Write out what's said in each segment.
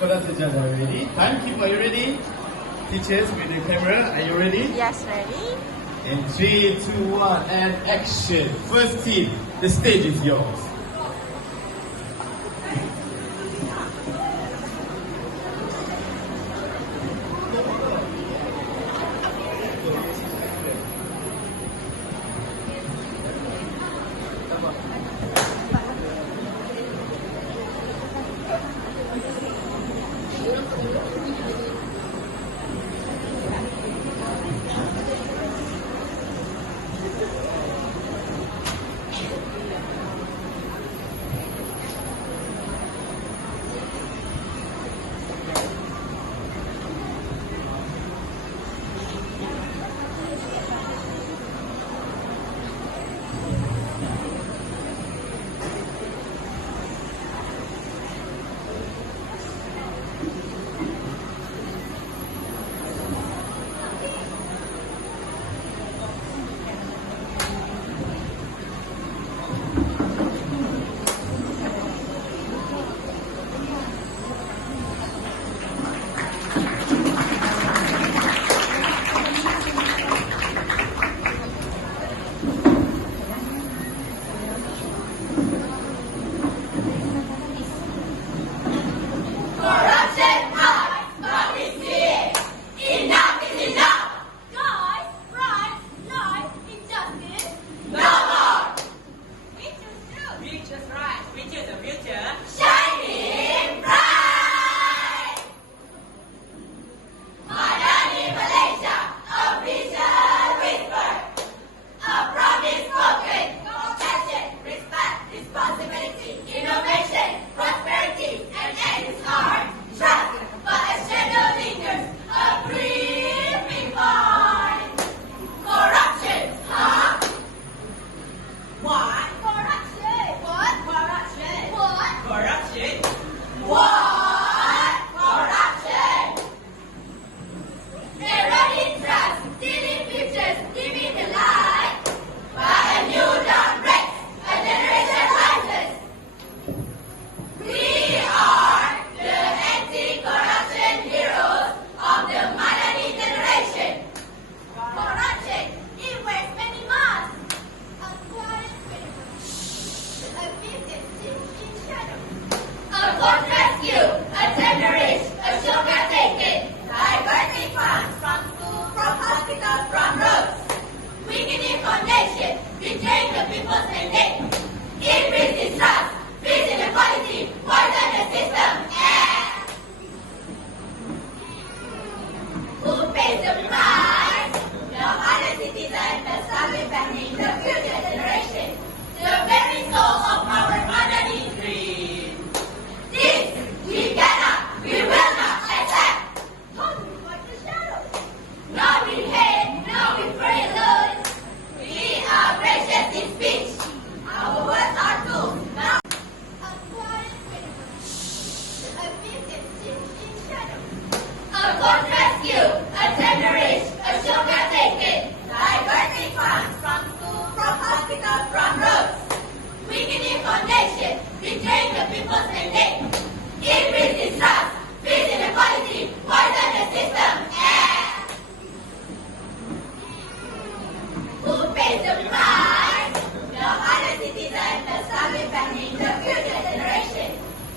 Class teachers are ready. Timekeeper, are you ready? Teachers with the camera, are you ready? Yes, ready? In 3, 2, 1, and action. First team, the stage is yours.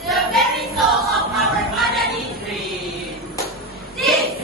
The very soul of our modern dream. This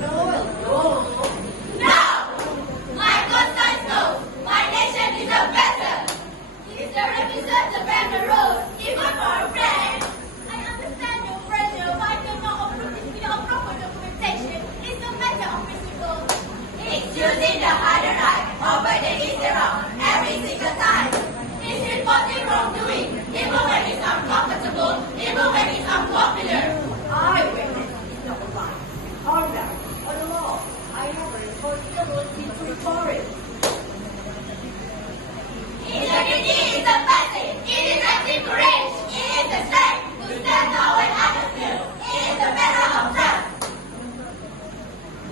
No! My conscience knows my nation deserves better. It represents the better rules, even for a friend. I understand your pressure, but I do not approve this without proper documentation. It's a matter of principle. It's choosing the harder right over the easy wrong every single time. It's reporting wrongdoing, even when it's uncomfortable, even when it's unpopular. I witness is not a lie, or right, or the law. I have a responsibility to report it. Integrity is a blessing. It is active courage. It is the strength to stand tall when others feel. It is the matter of trust.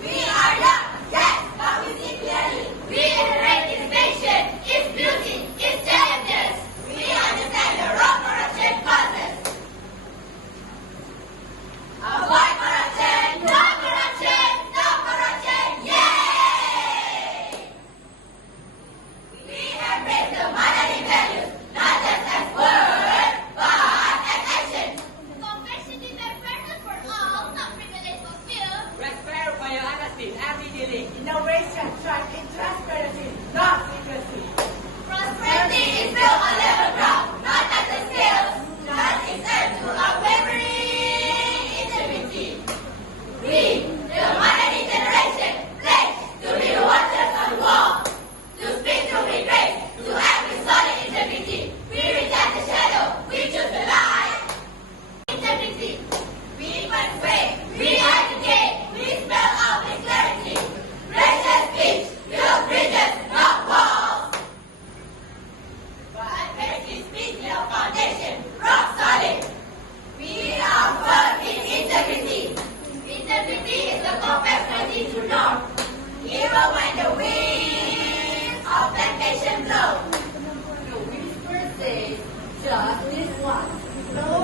We are young, yes, but we see clearly. We inherit its nation, its beauty, its challenges. We understand the wrong corruption causes. Avoid corruption, no corruption, no corruption, yay! We embrace the motherly values, not just as words, but as action. Compassion is a purpose for all, not privilege for few. Respect for your honesty every dealing. Innovation thrives in transparency, not secrecy. Prosperity is built on level ground, not at the scale. That is earned through unwavering integrity. We, the motherly generation, pledge to be the watchers on the wall, to speak through with grace, to act with solid integrity. We reject the shadow, we choose the light. Integrity. We persuade, we educate, we spell out with clarity. Gracious speech, build bridges, not walls. But mercy speaks your foundation, rock solid. We are firm in integrity. Integrity is the compass ready to north, even when the winds of temptation blow. The whisper says, just this once. No